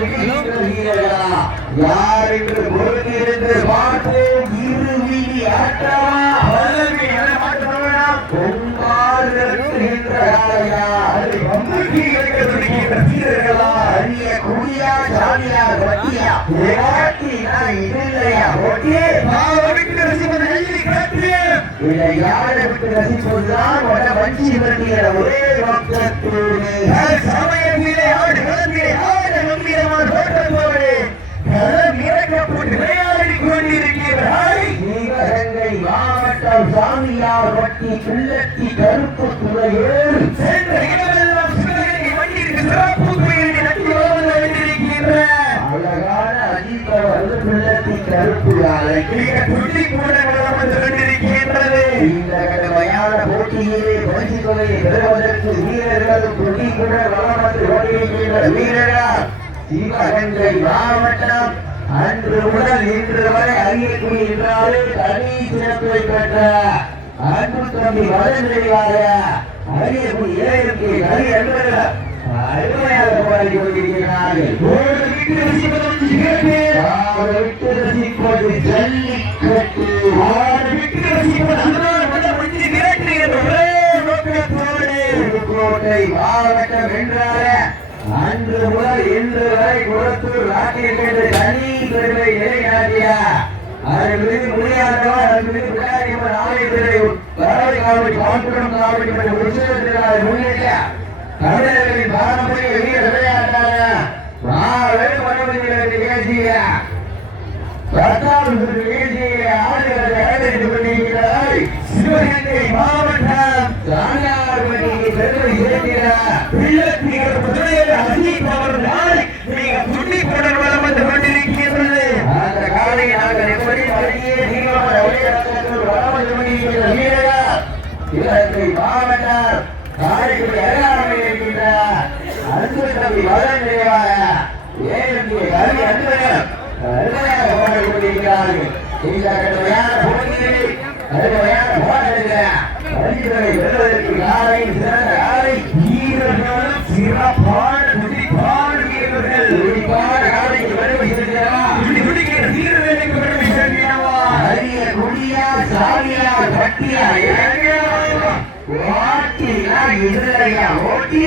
விடுகின்ற வீரர்களா யார் என்று பொறுத்திருந்து பார்ப்போம் இறுதி ஆட்டமா பல்லவி என மாற்றவனா பொன்மால் சாமியார் வட்டி பிள்ளத்தி கருப்பு துறையோடு சென்ற இடமெல்லாம் சிவகங்கை மண்ணிற்கு சிறப்பு பெயரிட்டு நட்டு வந்திருக்கின்ற அழகான அஜித்தவர் பிள்ளத்தி கருப்பு யாரை மிக துள்ளி கூட வளம் வந்து கொண்டிருக்கின்றது. இந்த கடுமையான போட்டியிலே பரிசு தொகையை பெறுவதற்கு வீரர்கள் துணிக்குடன் வளம் வந்து ஓடியிருக்கின்ற வீரர்கள் சிவகங்கை மாவட்டம் அன்று முதல் இன்று வரை அறியக்கூடிய அறியக்கூடியிருந்தாலே தனி சிறப்பை பெற்ற அன்பு தம்பி வளர் வளர்ந்தறிவாக அறியக்கூடிய இளைஞருக்கு கை அன்பர்கள் அருமையாக போராடி கொண்டிருக்கிறார்கள் விட்டு ரசிப்பது ஜல்லிக்கட்டு விட்டு ரசிப்பது என்று முதல் மாவட்டம் என்றால அன்று முதல் இன்று வரை குளத்தூர் நாட்டில் என்று நிலைநாட்டிய அதன் மீது முடியாதவா அதன் ஆலயத்திலே வரவை காவடி பாட்டுடன் காவடி என்ற உற்சவத்தினால் முன்னேறிய? தமிழர்களின் பாரம்பரிய வீர விளையாட்டான மாபெரும் மனோரஞ்சன பத்தாவது நிகழ்ச்சியை? ஆளுநர் கொண்டிருக்கிறார் சிவகங்கை மாவட்டம் பெருமை சேர்க்கிறார் வளம் கொண்டிருக்கிற வீரர் இலங்கை காரைக்குடி அருகாமையில் இருக்கின்ற அன்பு தம்பி நிறைவாக ஏழு கல்வி அன்பர்கள் அருமையாக போராடி கொண்டிருக்கிறார்கள் இந்த கடுமையான கடுமையான போராட்டத்தில் யாரை சிறந்த யாரை வீரர்களும் கட்டியா வாட்டியா ஓட்டி